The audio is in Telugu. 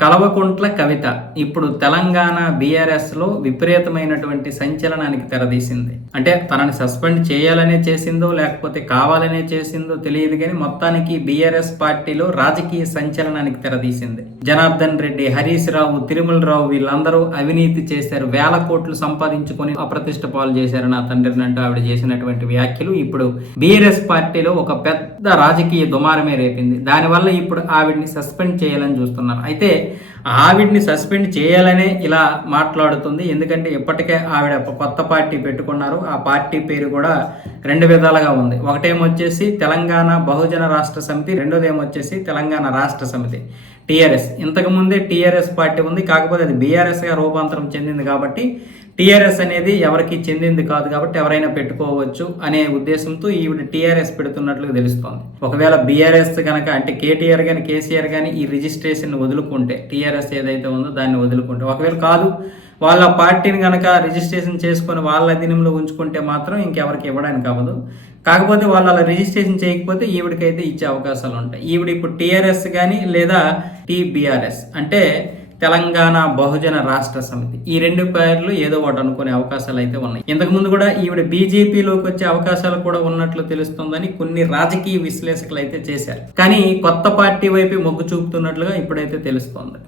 కలవకుంట్ల కవిత. ఇప్పుడు తెలంగాణ బీఆర్ఎస్లో విపరీతమైనటువంటి సంచలనానికి తెరదీసింది. అంటే తనని సస్పెండ్ చేయాలనే చేసిందో లేకపోతే కావాలనే చేసిందో తెలియదు కానీ మొత్తానికి బీఆర్ఎస్ పార్టీలో రాజకీయ సంచలనానికి తెరదీసింది. జనార్దన్ రెడ్డి హరీష్ రావు తిరుమల రావు వీళ్ళందరూ అవినీతి చేశారు. వేల కోట్లు సంపాదించుకొని అప్రతిష్ట పాలు చేశారు నా తండ్రిని అంటూ ఆవిడ చేసినటువంటి వ్యాఖ్యలు. ఇప్పుడు బీఆర్ఎస్ పార్టీలో ఒక పెద్ద రాజకీయ దుమారమే రేపింది. దానివల్ల ఇప్పుడు ఆవిడ్ని సస్పెండ్ చేయాలని చూస్తున్నారు. అయితే ఆవిడ్ని సస్పెండ్ చేయాలనే ఇలా మాట్లాడుతుంది. ఎందుకంటే ఇప్పటికే ఆవిడ కొత్త పార్టీ పెట్టుకున్నారు. ఆ పార్టీ పేరు కూడా రెండు విధాలుగా ఉంది. ఒకటేమొచ్చేసి తెలంగాణ బహుజన రాష్ట్ర సమితి రెండోది ఏమొచ్చేసి తెలంగాణ రాష్ట్ర సమితి టీఆర్ఎస్. ఇంతకు ముందే టీఆర్ఎస్ పార్టీ ఉంది కాకపోతే అది బీఆర్ఎస్గా రూపాంతరం చెందింది కాబట్టి టీఆర్ఎస్ అనేది ఎవరికి చెందింది కాదు కాబట్టి ఎవరైనా పెట్టుకోవచ్చు అనే ఉద్దేశంతో ఈవిడ టీఆర్ఎస్ పెడుతున్నట్లు తెలుస్తోంది. ఒకవేళ బీఆర్ఎస్ కనుక అంటే కేటీఆర్ కానీ కేసీఆర్ కానీ ఈ రిజిస్ట్రేషన్ వదులుకుంటే టీఆర్ఎస్ ఏదైతే ఉందో దాన్ని వదులుకుంటే ఒకవేళ కాదు వాళ్ళ పార్టీని కనుక రిజిస్ట్రేషన్ చేసుకొని వాళ్ళ అధీనంలో ఉంచుకుంటే మాత్రం ఇంకెవరికి ఇవ్వడానికి అవ్వదు. కాకపోతే వాళ్ళు అలా రిజిస్ట్రేషన్ చేయకపోతే ఈవిడికైతే ఇచ్చే అవకాశాలు ఉంటాయి. ఈవిడ ఇప్పుడు టీఆర్ఎస్ కానీ లేదా టీబీఆర్ఎస్ అంటే తెలంగాణ బహుజన రాష్ట్ర సమితి. ఈ రెండు పేర్లు ఏదో ఒకటి అనుకునే అవకాశాలు అయితే ఉన్నాయి. ఇంతకుముందు కూడా ఈవిడ బీజేపీలోకి వచ్చే అవకాశాలు కూడా ఉన్నట్లు తెలుస్తుందని కొన్ని రాజకీయ విశ్లేషకులు అయితే చేశారు. కానీ కొత్త పార్టీ వైపు మొగ్గు చూపుతున్నట్లుగా ఇప్పుడైతే తెలుస్తోంది.